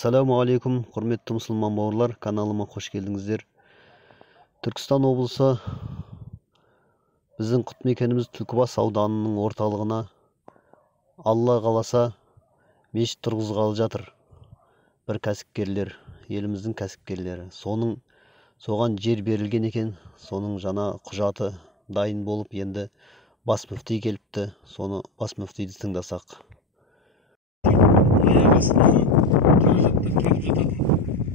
Assalamu алейкум, құрметті мұсылман бауырлар, каналыма қош келдіңіздер. Түркістан облысы біздің құт мекеніміз Түлкібас ауданының орталығына Алла қаласа мешіт тұрғызғалы жатыр. Бір кәсіпкерлер, еліміздің кәсіпкерлері. Соған жер берілген екен, соның жаңа құжаты дайын болып, енді бас мүфти келіпті. Соны бас мүфтиді тыңдасақ. Аяқ астынан қаражаттар келіп жатады.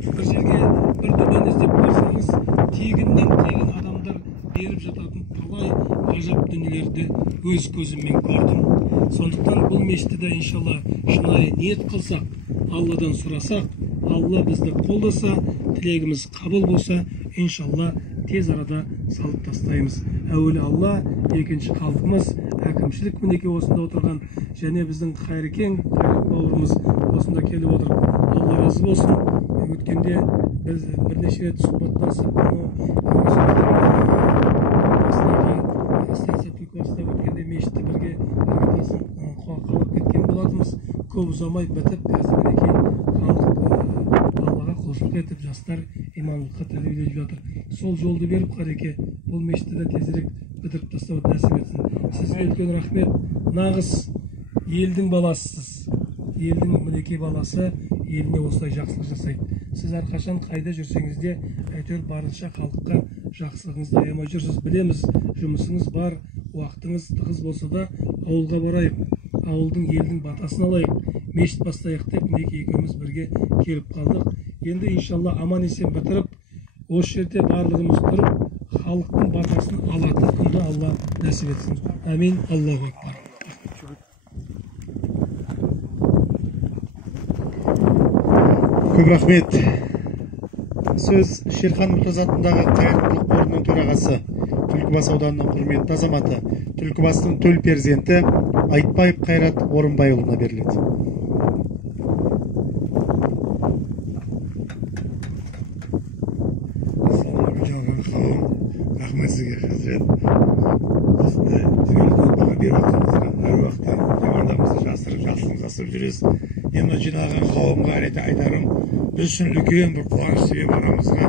Бір жерге бір дүнен іздеп барсаңыз, тегіннен тегін адамдар беріп жататын талай ғажап дүниелерді өз көзіммен көрдім. Сондықтан бұл мешітті де иншалла шынайы ниет қылсақ, Алладан сұрасақ, Алла бізді қолдаса, тілегіміз қабыл болса, иншалла тез арада салып тастаймыз. Әуелі Алла, екінші халқымыз, әкімшілік мінеке осында отырған, және біздің қайыркен бауырымыз осында келіп отыр. Алла разы болсын. Өткенде біз бірнеше рет сұхбаттасып, станция Түлкібаста өткенде мешітті бірге қалып кеткен болатынбыз. Көп ұзамай бітіп, қазір мінеке халық Аллаға құлшылық етіп, жастар имандылыққа тәрбиелеп жатыр. Сол жолды беріп, қареке, бұл мешітті де тезірек бітіріп тастауды нәсіп етсін. Сізге үлкен рахмет. Нағыз елдің баласысыз. Елдің мінеке баласы еліне осылай жақсылық жасайды. Сіз әрқашан қайда жүрсеңіз де, әйтеуір барынша халыққа жақсылығыңызды аямай жүрсіз. Білеміз, жұмысыңыз бар, уақытыңыз тығыз болса да, ауылға барайық, ауылдың елдің батасын алайық, мешіт бастайық деп мінеке екеуміз бірге келіп қалдық. Енді иншалла аман есен бітіріп, осы жерде барлығымыз тұрып, халықтың батасын алатын күнді Алла нәсіп етсін. Әмин. Аллаху акбар. Көп рахмет. Сөз Шерхан Мұртаз атындағы қайырымдылық қорының төрағасы, Түлкібас ауданының құрметті азаматы, Түлкібастың төл перзенті Айтбаев Қайрат Орынбайұлына беріледі. Рахмет сізге, Хазірет. Осындай сізге үлкен баға беріп отырсыздар. Әр уақытта жамандығымызды жасырып, жақсылығымызды асырып жүресіз. Енді жинаған қауымға айтарым, біз үшін үлкен бір қуаныш себеп арамызға.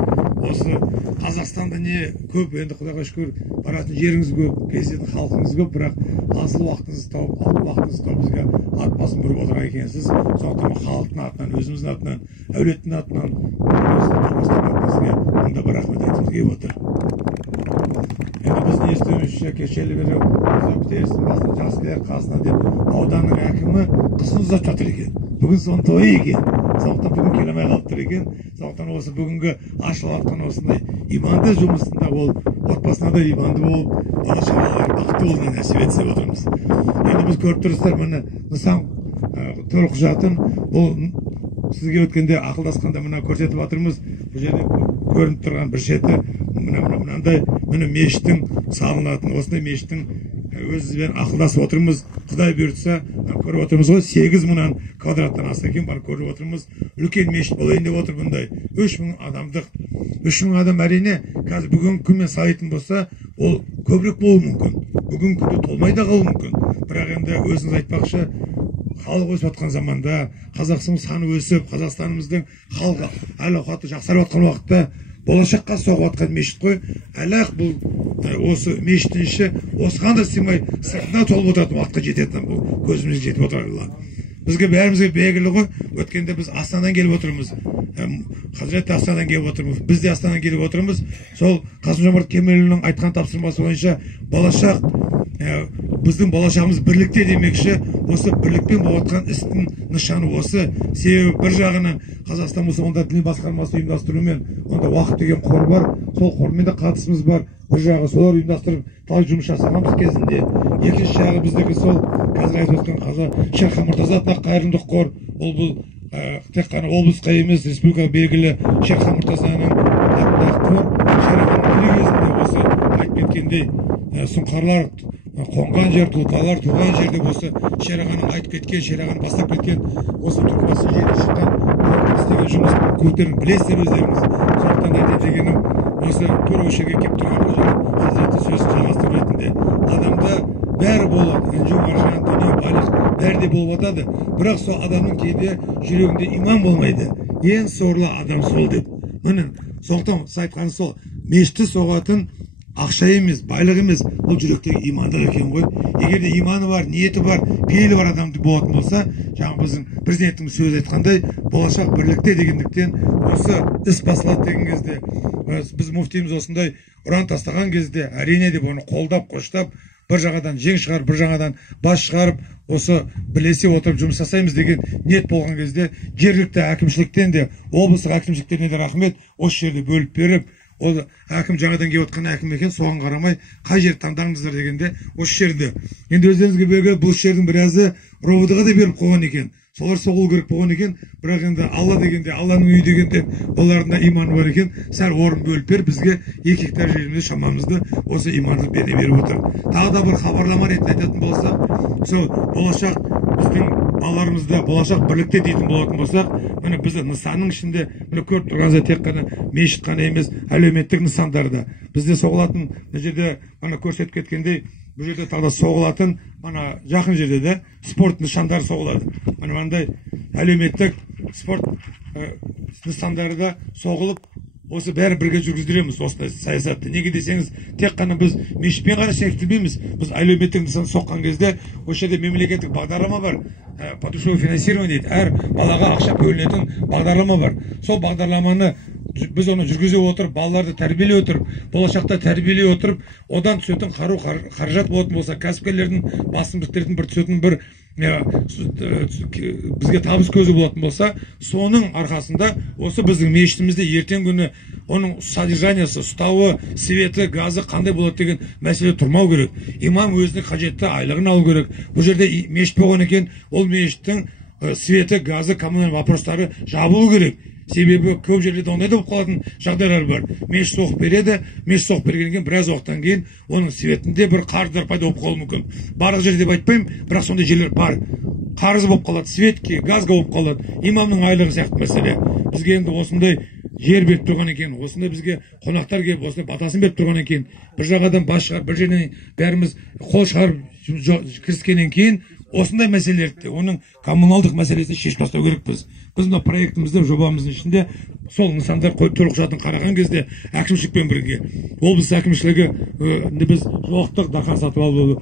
Осы Қазақстанда не көп, енді Құдайға шүкір, баратын жеріңіз көп, кездесетін халқыңыз көп, бірақ асыл уақытыңызды тауып бізге ат басын бұрып отырған екенсіз. Сондықтан халықтың атынан, өзіміздің атынан, әулеттің атынан, бізге мұнда бір рахмет айтқымыз келіп отыр. Енді біз не істеуімізше кешелі бері Петерстің басын жас келер қасына деп ауданның әкімі қысын ұзап жатыр екен. Бүгін соның тойы екен. Сондықтан бүгін келемей қалып тұр екен. Сондықтан осы бүгінгі ашылып жатқан осындай иманды жұмысында ол отбасына да иманды болып, бала-шағалар бақытты болуына нәсіп етсе отырмыз. Енді біз көріп тұрсыздар, міне нысан төлқұжатын бұл сізге өткенде ақылдасқанда мына көрсетіп жатырмыз. Бұл жерде көрініп тұрған бір шеті мынандай, міне мешіттің салынатын, осындай мешіттің өзімізбен ақылдасып отырмыз. Құдай бұйыртса, көріп отырмыз ғой, 8 мыңнан квадраттан аса екен, бар көріп отырмыз. Үлкен мешіт болайын деп отыр бұндай. 3000 адамдық. 3000 адам әрине, қазір бүгін күнмен сайытын болса, ол көбірек болуы мүмкін. Бүгін күнде толмай да қалуы мүмкін. Бірақ енді өзіңіз айтпақшы, халық өсіп жатқан заманда, Қазақстанның саны өсіп, Қазақстанымыздың халқы әл-ауқаты жақсарып жатқан уақытта болашаққа соғып жатқан мешіт қой. Әлақ бұл осы мешіттің іші осыған да сыймай сыртына толып отыратын уақытқа жететін, бұл көзімізге жетіп отырған. Бізге бәрімізге белгілі ғой, өткенде біз Астанадан келіп отырмыз. Хазіретті Астанадан келіп отырмыз. Біз де Астанадан келіп отырмыз. Сол Қасым-Жомарт Кемелұлының айтқан тапсырмасы бойынша болашақ, біздің болашағымыз бірлікте демекші, осы бірлікпен болатқан істің нышаны осы. Себебі бір жағынан Қазақстан мұсылмандар діни басқармасы ұйымдастырумен, онда уақыт деген қор бар, сол қормен де қатысымыз бар. Бір жағы солар ұйымдастырып, талай жұмыс жасағанбыз кезінде. Екінші жағы біздегі сол қазір айтып отқан Шерхан Мұртаз атындағы қайырымдылық қор, ол бұл тек қана облысқа емес, республикаға белгілі Шерхан Мұртаз атындағы қор, шариғаттың тірі кезінде осы айтып кеткендей сұңқарлар қонған жер, тұлпалар туған жерде осы шерағаның айтып кеткен, шерағаның бастап кеткен, осы Түлкібастың жеріне шыққан істеген жұмыстың көтерін білесіздер өздеріңіз. Сондықтан айтайын дегенім, осы тура осы жерге келіп тұрған бұл жер Хазіретті сөзін жалғастыру ретінде адамда бәрі болады, інжу, маржан, дүние, балық бәрі де болып жатады. Бірақ сол адамның кейде жүрегінде иман болмайды. ең сорлы адам сол деп. Міне сондықтан сіз айтқаны сол, мешітті соғатын ақша емес, байлық емес, бұл жүректегі имандық екен ғой. Егер де иманы бар, ниеті бар, пейілі бар адамды болатын болса, жаңа біздің президенттің сөз айтқандай, болашақ бірлікте дегендіктен осы іс басылады деген кезде, біз муфтиіміз осындай ұран тастаған кезде, әрине деп оны қолдап, қоштап, бір жағадан жең шығарып, бір жағадан бас шығарып, осы бірлесе отырып жұмыс жасаймыз деген ниет болған кезде, жергілікті әкімшіліктен де, облыстық әкімшіліктеріне де рахмет, осы жерде бөліп беріп, ол әкім жаңадан келіп отқан әкім екен, соған қарамай қай жерді таңдаңыздар дегенде осы жерде. Енді өздеріңізге белгілі, бұл жердің біразы ровд-ға да беріп қойған екен. Солар соғылу керек болған екен, бірақ енді Алла дегенде, Алланың үйі дегенде олардың иманы бар екен, сәл орын бөліп беріп, бізге 2 гектар жерімізді шамамызды осы имандылық беріп отыр. Тағы да бір хабарлама ретінде айтатын болсақ, сол болашақ біздің балаларымызды болашақ бірлікте дейтін болатын болсақ, міне бізді нысанның ішінде, міне көріп тұрғаныңызда тек қана мешіт қана емес, әлеуметтік нысандарда бізде соғылатын, мына жерде мына көрсетіп кеткендей, бұл жерде тағы да соғылатын, мына жақын жерде де спорт нысандары соғылады. Мынандай әлеуметтік спорт нысандары да соғылып, осы бәрі бірге жүргіздіреміз осындай саясатты. Неге десеңіз, тек қана біз мешітпен ғана шектелмейміз. Біз әлеуметтік нысан соққан кезде, осы жерде мемлекеттік бағдарлама бар. Подушевое финансирование дейді. Әр балаға ақша бөлінетін бағдарлама бар. Сол бағдарламаны біз оны жүргізе отырып, балаларды тәрбиелей отырып, болашақта тәрбиелей отырып, одан түсетін қаражат болатын болса, кәсіпкерлердің басымдықтардың бір түсетін бір бізге табыс көзі болатын болса, соның арқасында осы біздің мешітімізде ертең күні оның содержаниясы, ұстауы, светі, газы қандай болады деген мәселе тұрмау керек. Имам өзіне қажетті айлығын алу керек. Бұл жерде мешіт болған екен, ол мешіттің светі, газы, коммуналдық вопростары жабылу керек. Себебі көп жерлерде ондай да болып қалатын жағдайлар бар. Мешіт соғып береді, мешіт соғып бергеннен кейін біраз уақыттан кейін оның светінде бір қарыздар пайда болып қалуы мүмкін. Барлық жер деп айтпаймын, бірақ сондай жерлер бар. Қарыз болып қалады, светке, газға болып қалады. Имамның айлығы сияқты мәселе. Бізге енді осындай жер беріп тұрған екен, осындай бізге қонақтар келіп, осындай батасын беріп тұрған екен. Бір жағадан бас шығарып, бір жерден бәріміз қол шығарып кіріскеннен кейін осындай мәселелерді, оның коммуналдық мәселесін шешіп тастау керекпіз. Біз мына проектімізде, жобамыздың ішінде сол нысандар төлқұжатын қараған кезде әкімшілікпен бірге облыс әкімшілігі біз жоқтық дақан сатып алу,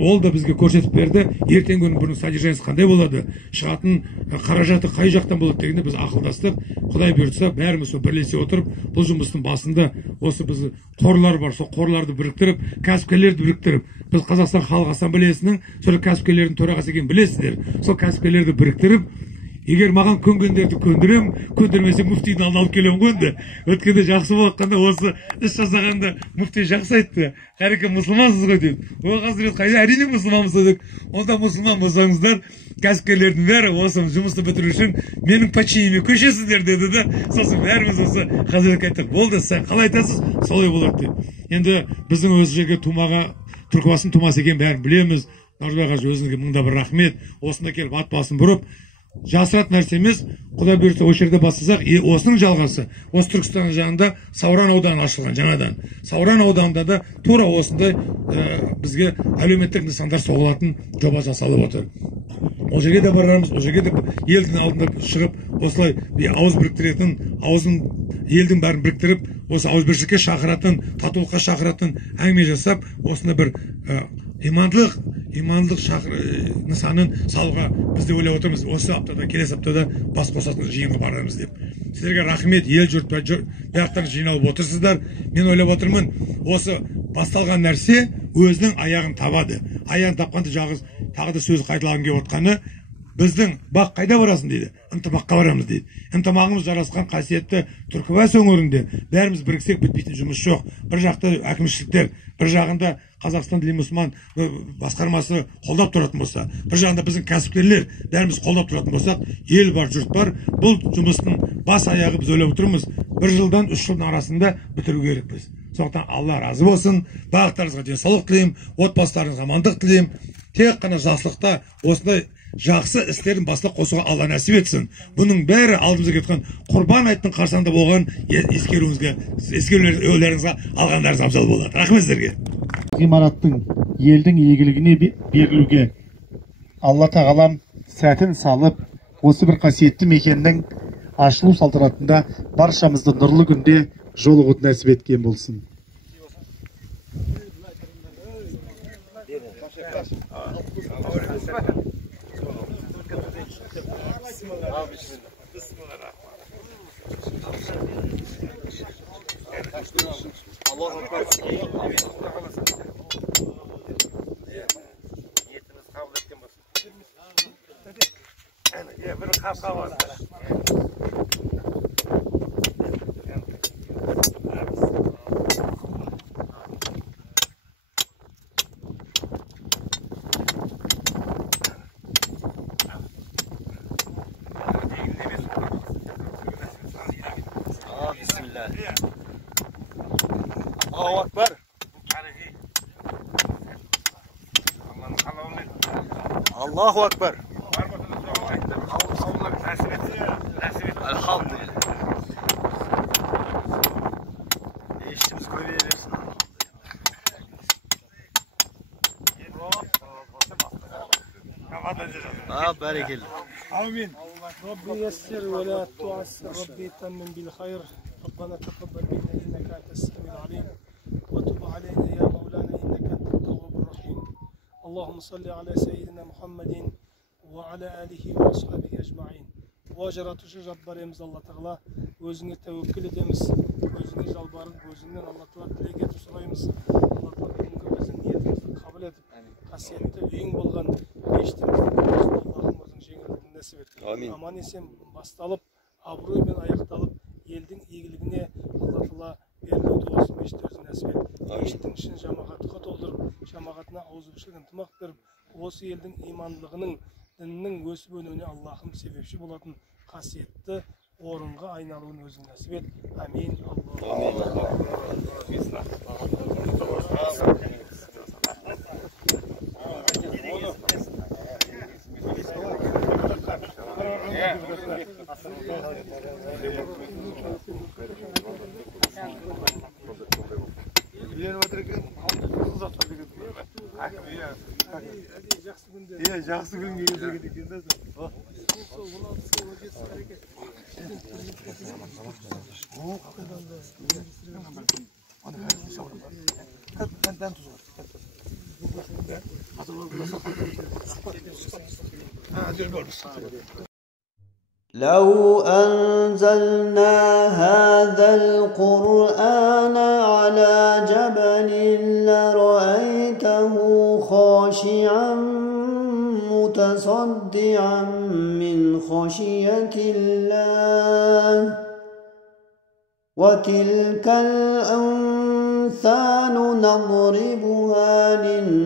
ол да бізге көрсетіп берді. Ертең күні бұның содержаниясы қандай болады, шығатын қаражаты қай жақтан болады дегенде біз ақылдастық. Құдай бұйыртса, бәріміз бірлесе отырып, бұл жұмыстың басында осы біз қорлар бар, сол қорларды біріктіріп, кәсіпкерлерді біріктіріп, біз Қазақстан Халық Ассамблеясының сол кәсіпкерлердің төрағасы екенін білесіздер. Сол кәсіпкерлерді біріктіріп, егер маған көнгендерді көндірем, көндірмесе муфтидің алдына алып келем ғой енді. Өткенде жақсы болғанда осы іс жасағанда муфти жақсы айтты. Қареке, мұсылмансыз ғой деп. О, Хазірет, қайда? Әрине мұсылманбыз дедік. Онда мұсылман болсаңыздар, кәсіпкерлердің бәрі осы жұмысты бітіру үшін менің пачиеме көшесіздер деді да. Сосын бәріміз осы Хазіретке айттық. Болды, сен қалай айтасыз? Солай болады деп. Енді біздің осы жерге тумаға, Түлкібастың тумасы екен бәрін білеміз. Наурызбай қажы, өзіңізге мыңда бір рахмет. Осында келіп ат басын бұрып, жасыратын нәрсе емес, Құдай бұйыртса осы жерде бастасақ, осының жалғасы, осы Түркістан жағында Сауран ауданы ашылған жаңадан. Сауран ауданында да тура осындай бізге әлеуметтік нысандар соғылатын жоба жасалып отыр. Ол жерге де барармыз, ол жерге де елдің алдында шығып, осылай ауыз біріктіретін, аузын елдің бәрін біріктіріп, осы ауызбіршілікке шақыратын, татулыққа шақыратын әңгіме жасап, осында бір имандылық нысанын салуға бізде ойлап отырмыз. Осы аптада, келесі аптада бас қосатын жиынға барамыз деп. Сіздерге рахмет, ел жұрт бәріқтен жиналып отырсыздар. Мен ойлап отырмын, осы басталған нәрсе өзінің аяғын табады. Аяғын тапқанды жалғыз тағы да сөз қайталағым келіп отқаны, біздің бақ қайда барасың дейді, ынтымаққа барамыз дейді. Ынтымағымыз жарасқан қасиетті Түлкібас өңірінде бәріміз біріксек бітпейтін жұмыс жоқ. Бір жақта әкімшіліктер, бір жағында Қазақстан Діни мұсылман басқармасы қолдап тұратын болса, бір жағында біздің кәсіпкерлер бәріміз қолдап тұратын болсақ, ел бар, жұрт бар, бұл жұмыстың бас аяғы біз ойлап отырмыз, 1 жылдан 3 жылдың арасында бітіру керекпіз. Сондықтан Алла разы болсын, бағыттарыңызға денсаулық тілеймін, отбасыларыңызға амандық тілеймін. Тек қана жақсылықта осындай жақсы істерін басқа қосуға Алла нәсіп етсін. Бұның бәрі алдымызға кеткен Құрбан айттың қарсаңында болған ескерулеріңізге алғандарыңыз абзал болады. Рахмет сіздерге. Ғимараттың елдің игілігіне берілуге Алла тағалам сәтін салып, осы бір қасиетті мекеннің ашылу салтанатында баршамызды нұрлы күнде жолығуды нәсіп еткен болсын. Bismillah. Allahu Akbar. Allahu Akbar. Elhamdülillah. İşimiz görüyorsun. Bereketli. Amin. ربي يسر ولا تعسر ربي تمم بالخير ربنا تقبل منا انك انت السميع العليم وتب علينا يا مولانا انك انت التواب الرحيم اللهم صل على سيدنا محمد وعلى اله واصحابه اجمعين Жаратушы Жаббарымыз Алла Тағала өзіңе тәуеккіл етеміз, өзіңе жалбарып, өзіңнен Алла Тағала тілек етіп сұраймыз. Алла Тағала бүгінгі біздің ниетімізді қабыл етіп, қасиетті үйің болған мешітіміздің Аллахым өзің жеңілдігін нәсіп et. Аман есен басталып, абыроймен аяқталып, елдің игілігіне Алла Тағала берілуді осы мешітті өзің нәсіп et. Мешіттің ішін жамағатқа толтырып, жамағатына ауызбіршілік ынтымақ беріп, осы елдің имандылығының діннің өсіп өнуіне Аллахым себепші болатын қасиетті орынға айналуын өзің нәсіп ет. Амин. Жақсы күнге келдірген екен де. لو أنزلنا هذا القرآن على جبل لرأيته خاشعا متصدعا من خشية الله وتلك الأمثال نضربها للناس